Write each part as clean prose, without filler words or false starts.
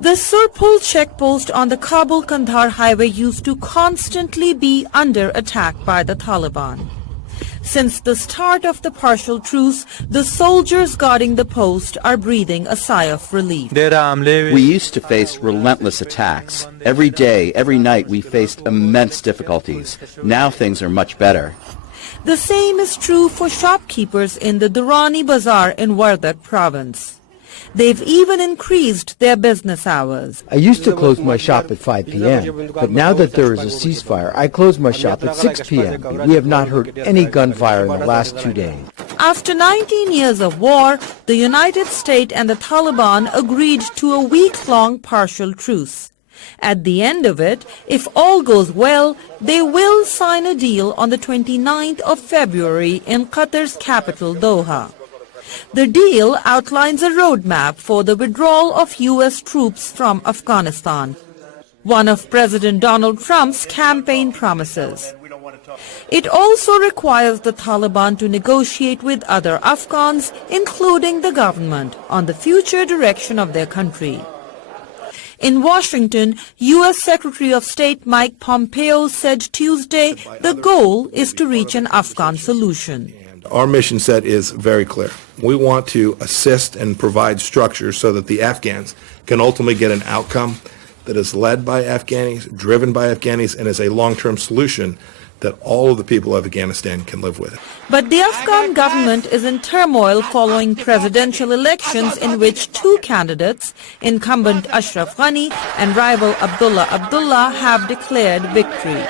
The Surpul checkpost on the Kabul-Kandahar highway used to constantly be under attack by the Taliban. Since the start of the partial truce, the soldiers guarding the post are breathing a sigh of relief. We used to face relentless attacks. Every day, every night, we faced immense difficulties. Now things are much better. The same is true for shopkeepers in the Durrani Bazaar in Wardak province. They've even increased their business hours. I used to close my shop at 5 p.m., but now that there is a ceasefire, I close my shop at 6 p.m. We have not heard any gunfire in the last 2 days. After 19 years of war, the United States and the Taliban agreed to a week-long partial truce. At the end of it, if all goes well, they will sign a deal on the 29th of February in Qatar's capital, Doha. The deal outlines a roadmap for the withdrawal of U.S. troops from Afghanistan, one of President Donald Trump's campaign promises. It also requires the Taliban to negotiate with other Afghans, including the government, on the future direction of their country. In Washington, U.S. Secretary of State Mike Pompeo said Tuesday the goal is to reach an Afghan solution. Our mission set is very clear. We want to assist and provide structure so that the Afghans can ultimately get an outcome that is led by Afghanis, driven by Afghanis, and is a long-term solution that all of the people of Afghanistan can live with. But the Afghan government is in turmoil following presidential elections in which two candidates, incumbent Ashraf Ghani and rival Abdullah Abdullah, have declared victory.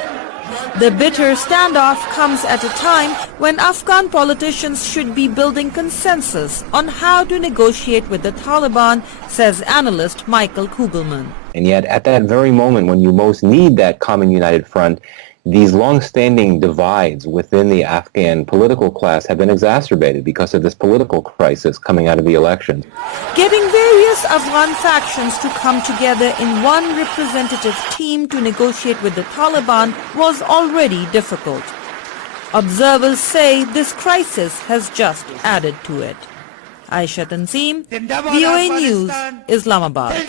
The bitter standoff comes at a time when Afghan politicians should be building consensus on how to negotiate with the Taliban, says analyst Michael Kugelman. And yet at that very moment when you most need that common united front, these long-standing divides within the Afghan political class have been exacerbated because of this political crisis coming out of the elections. Getting various Afghan factions to come together in one representative team to negotiate with the Taliban was already difficult. Observers say this crisis has just added to it. Aisha Tanseem, VOA News, Islamabad.